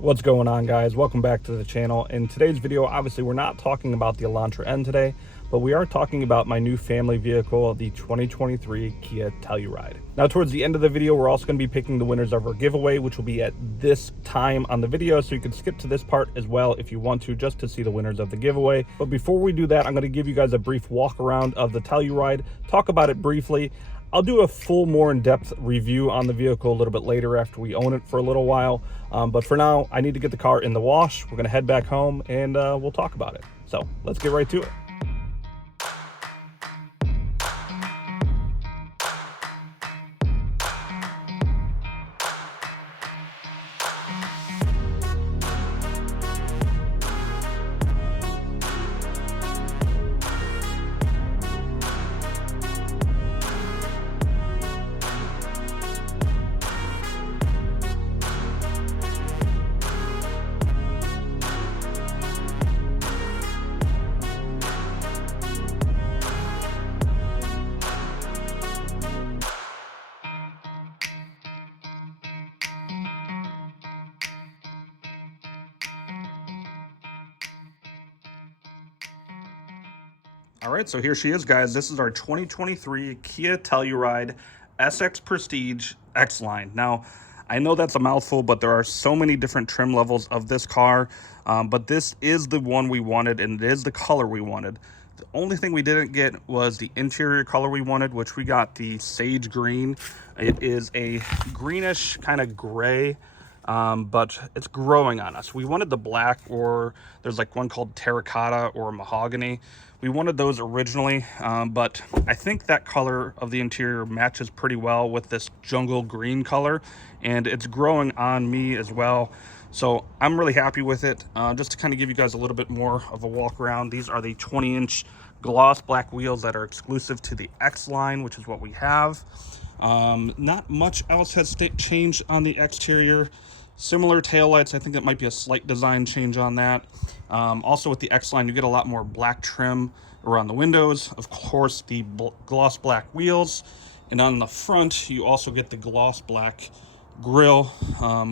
What's going on, guys? Welcome back to the channel. In today's video, obviously we're not talking about the Elantra N today, but we are talking about my new family vehicle, the 2023 Kia Telluride. Now, towards the end of the video, we're also going to be picking the winners of our giveaway, which will be at this time on the video, so you can skip to this part as well if you want to, just to see the winners of the giveaway. But before we do that, I'm going to give you guys a brief walk around of the Telluride, talk about it briefly. I'll do a full, more in-depth review on the vehicle a little bit later after we own it for a little while. But for now, I need to get the car in the wash. We're going to head back home and we'll talk about it. So let's get right to it. All right, so here she is, guys. This is our 2023 Kia Telluride SX Prestige X-Line. Now, I know that's a mouthful, but there are so many different trim levels of this car, but this is the one we wanted, and it is the color we wanted. The only thing we didn't get was the interior color we wanted, which we got the Sage Green. It is a greenish kind of gray, but it's growing on us. We wanted the black, or there's like one called terracotta or mahogany. We wanted those originally, but I think that color of the interior matches pretty well with this jungle green color, and it's growing on me as well. So I'm really happy with it. Just to kind of give you guys a little bit more of a walk around, these are the 20-inch gloss black wheels that are exclusive to the X-Line, which is what we have. Not much else has changed on the exterior. Similar taillights. I think that might be a slight design change on that. Also with the X-Line, you get a lot more black trim around the windows. Of course, the gloss black wheels. And on the front, you also get the gloss black grille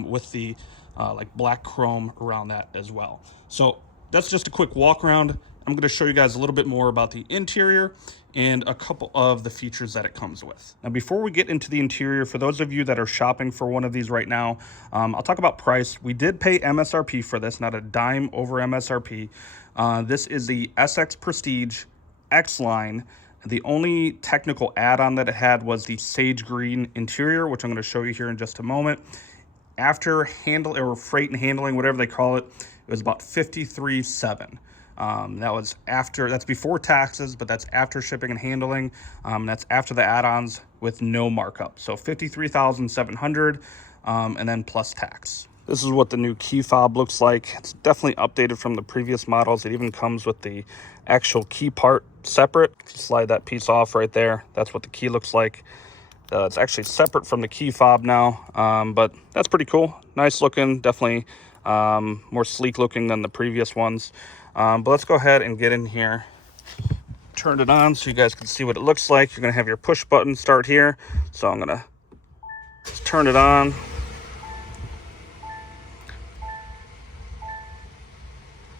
with the like black chrome around that as well. So that's just a quick walk around. I'm going to show you guys a little bit more about the interior and a couple of the features that it comes with. Now, before we get into the interior, for those of you that are shopping for one of these right now, I'll talk about price. We did pay MSRP for this, not a dime over MSRP. This is the SX Prestige X-Line. The only technical add-on that it had was the Sage Green interior, which I'm going to show you here in just a moment. After freight and handling, whatever they call it, it was about $53,700. That's before taxes, but that's after shipping and handling. That's after the add-ons with no markup. So $53,700, and then plus tax. This is what the new key fob looks like. It's definitely updated from the previous models. It even comes with the actual key part separate. Slide that piece off right there. That's what the key looks like. It's actually separate from the key fob now, but that's pretty cool. Nice looking, definitely more sleek looking than the previous ones. But let's go ahead and get in here. Turn it on so you guys can see what it looks like. You're going to have your push button start here. So I'm going to just turn it on.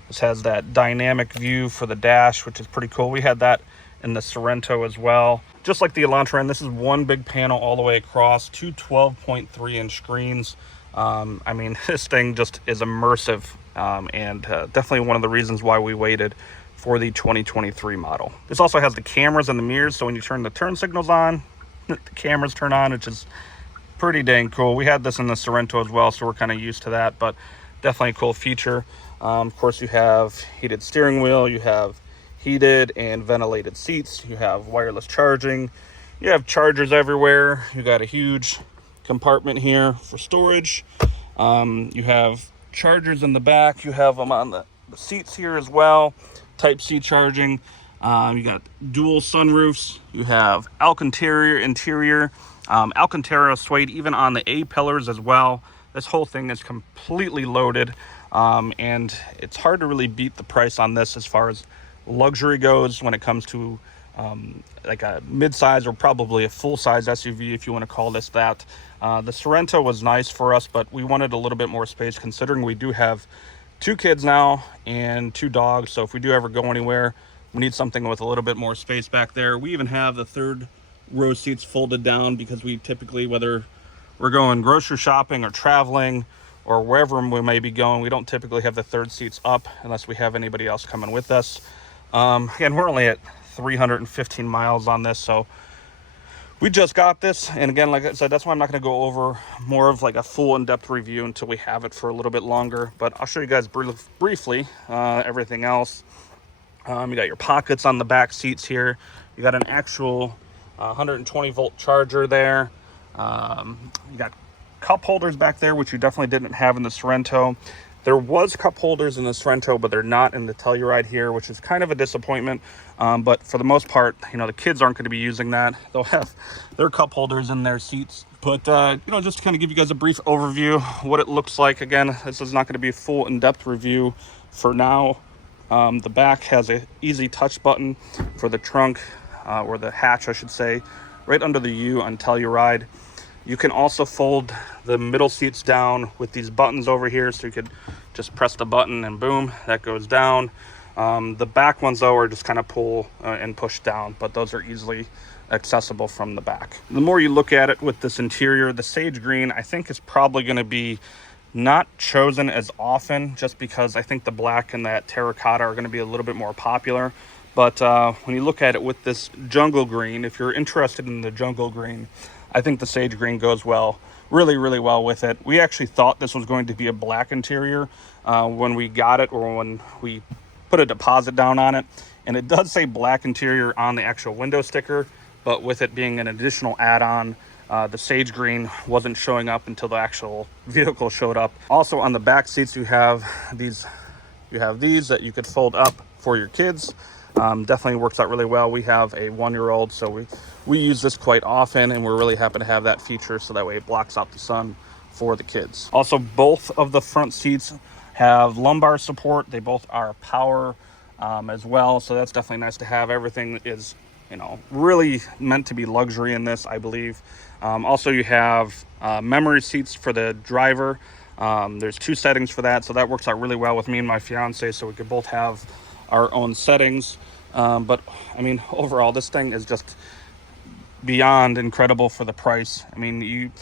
This has that dynamic view for the dash, which is pretty cool. We had that in the Sorento as well. Just like the Elantra, and this is one big panel all the way across, two 12.3-inch screens. I mean, this thing just is immersive, and definitely one of the reasons why we waited for the 2023 model. This also has the cameras and the mirrors, so when you turn the turn signals on, the cameras turn on, which is pretty dang cool. We had this in the Sorento as well, so we're kind of used to that, but definitely a cool feature. Of course, you have heated steering wheel, you have heated and ventilated seats, you have wireless charging, you have chargers everywhere, you got a huge compartment here for storage. You have chargers in the back, you have them on the seats here as well, Type-C charging. You got dual sunroofs, you have Alcantara interior, Alcantara suede even on the A-pillars as well. This whole thing is completely loaded, and it's hard to really beat the price on this as far as luxury goes when it comes to like a mid-size or probably a full-size SUV, if you want to call this that. The Sorento was nice for us, but we wanted a little bit more space considering we do have 2 kids now and 2 dogs. So if we do ever go anywhere, we need something with a little bit more space back there. We even have the 3rd row seats folded down because we typically, whether we're going grocery shopping or traveling or wherever we may be going, we don't typically have the 3rd seats up unless we have anybody else coming with us. Again, we're only at 315 miles on this, so we just got this. And again, like I said, that's why I'm not going to go over more of like a full in-depth review until we have it for a little bit longer. But I'll show you guys briefly everything else. You got your pockets on the back seats here. You got an actual 120 volt charger there. You got cup holders back there, which you definitely didn't have in the Sorento. There was cup holders in the Sorento, but they're not in the Telluride here, which is kind of a disappointment. But for the most part, you know, the kids aren't going to be using that. They'll have their cup holders in their seats. But, you know, just to kind of give you guys a brief overview what it looks like. Again, this is not going to be a full in-depth review for now. The back has an easy touch button for the trunk, or the hatch, I should say, right under the U on Telluride. You can also fold the middle seats down with these buttons over here, so you could just press the button and boom, that goes down. The back ones, though, are just kind of pull and push down, but those are easily accessible from the back. The more you look at it with this interior, the Sage Green, I think, is probably going to be not chosen as often, just because I think the black and that terracotta are going to be a little bit more popular. But when you look at it with this jungle green, if you're interested in the jungle green, I think the Sage Green goes well, really, really well with it. We actually thought this was going to be a black interior when we got it, or when we put a deposit down on it. And it does say black interior on the actual window sticker, but with it being an additional add-on, the Sage Green wasn't showing up until the actual vehicle showed up. Also on the back seats, you have these that you could fold up for your kids. Definitely works out really well. We have a 1-year-old, so we use this quite often, and we're really happy to have that feature, so that way it blocks out the sun for the kids. Also, both of the front seats have lumbar support. They both are power as well, so that's definitely nice to have. Everything is, you know, really meant to be luxury in this, I believe. Also, you have memory seats for the driver. There's 2 settings for that, so that works out really well with me and my fiance, so we could both have our own settings. But I mean, overall, this thing is just beyond incredible for the price. I mean,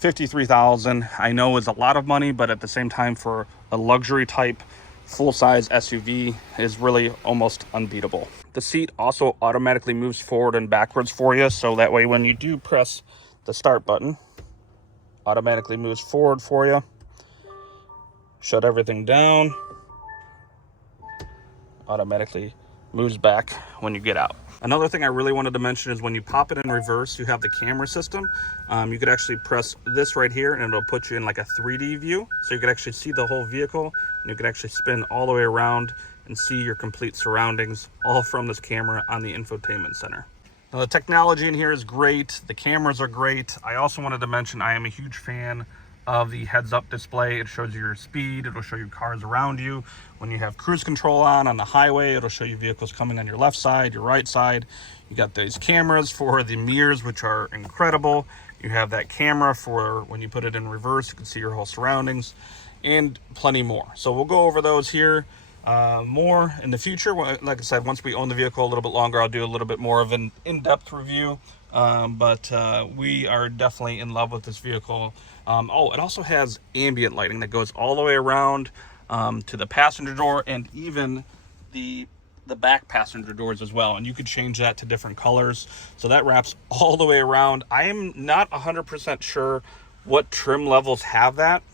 $53,000 I know is a lot of money, but at the same time, for a luxury type full-size SUV, is really almost unbeatable. The seat also automatically moves forward and backwards for you, so that way when you do press the start button, automatically moves forward for you. Shut everything down, automatically moves back when you get out. Another thing I really wanted to mention is when you pop it in reverse, you have the camera system. You could actually press this right here and it'll put you in like a 3D view. So you could actually see the whole vehicle, and you can actually spin all the way around and see your complete surroundings, all from this camera on the infotainment center. Now, the technology in here is great. The cameras are great. I also wanted to mention I am a huge fan of the heads-up display. It shows you your speed. It'll show you cars around you. When you have cruise control on the highway, it'll show you vehicles coming on your left side, your right side. You got these cameras for the mirrors, which are incredible. You have that camera for when you put it in reverse, you can see your whole surroundings, and plenty more. So we'll go over those here more in the future. Like I said, once we own the vehicle a little bit longer, I'll do a little bit more of an in-depth review. But we are definitely in love with this vehicle. Oh, it also has ambient lighting that goes all the way around to the passenger door, and even the back passenger doors as well. And you could change that to different colors, so that wraps all the way around. I am not 100% sure what trim levels have that,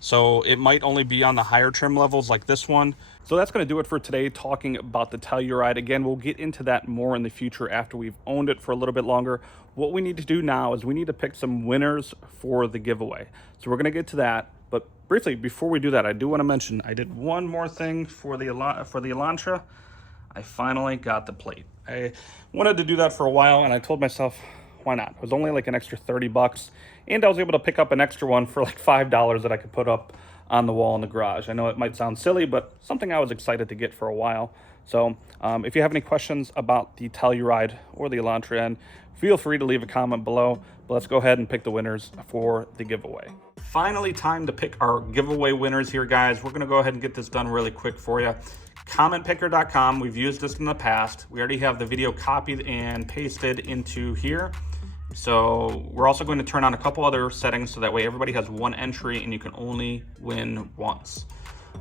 so it might only be on the higher trim levels like this one. So that's going to do it for today, talking about the Telluride. Again, we'll get into that more in the future after we've owned it for a little bit longer. What we need to do now is we need to pick some winners for the giveaway. So we're going to get to that. But briefly, before we do that, I do want to mention I did one more thing for the Elantra. I finally got the plate. I wanted to do that for a while, and I told myself, why not? It was only like an extra $30, and I was able to pick up an extra one for like $5 that I could put up on the wall in the garage. I know it might sound silly, but something I was excited to get for a while. So if you have any questions about the Telluride or the Elantra end, feel free to leave a comment below. But let's go ahead and pick the winners for the giveaway. Finally, time to pick our giveaway winners here, guys. We're going to go ahead and get this done really quick for you. Commentpicker.com, we've used this in the past. We already have the video copied and pasted into here. So we're also going to turn on a couple other settings so that way everybody has one entry and you can only win once.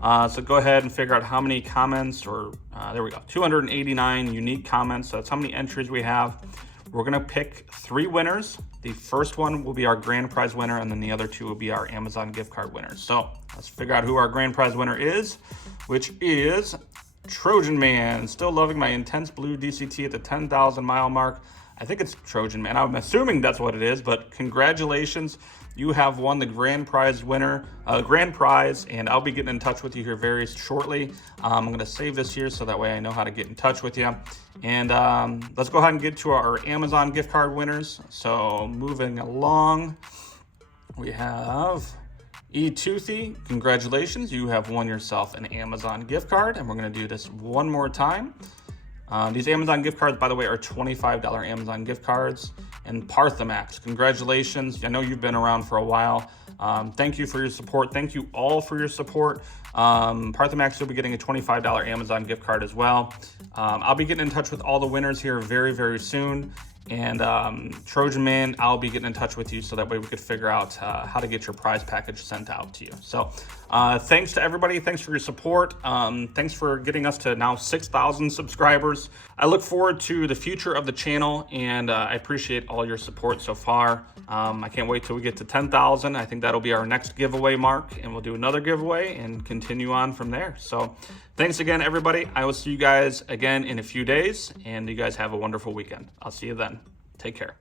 So go ahead and figure out how many comments, or there we go, 289 unique comments. So that's how many entries we have. We're gonna pick 3 winners. The first one will be our grand prize winner, and then the other 2 will be our Amazon gift card winners. So let's figure out who our grand prize winner is, which is Trojan Man. Still loving my intense blue DCT at the 10,000 mile mark. I think it's Trojan Man. I'm assuming that's what it is, but congratulations. You have won the grand prize winner, grand prize, and I'll be getting in touch with you here very shortly. I'm going to save this here so that way I know how to get in touch with you. And let's go ahead and get to our Amazon gift card winners. So moving along, we have E-Toothy. Congratulations, you have won yourself an Amazon gift card, and we're going to do this one more time. These Amazon gift cards, by the way, are $25 Amazon gift cards. And Parthamax, congratulations. I know you've been around for a while. Thank you for your support. Thank you all for your support. Parthamax will be getting a $25 Amazon gift card as well. I'll be getting in touch with all the winners here very, very soon. And Trojan Man, I'll be getting in touch with you so that way we could figure out how to get your prize package sent out to you. So thanks to everybody. Thanks for your support. Thanks for getting us to now 6,000 subscribers. I look forward to the future of the channel, and I appreciate all your support so far. I can't wait till we get to 10,000. I think that'll be our next giveaway mark, and we'll do another giveaway and continue on from there. So thanks again, everybody. I will see you guys again in a few days, and you guys have a wonderful weekend. I'll see you then. Take care.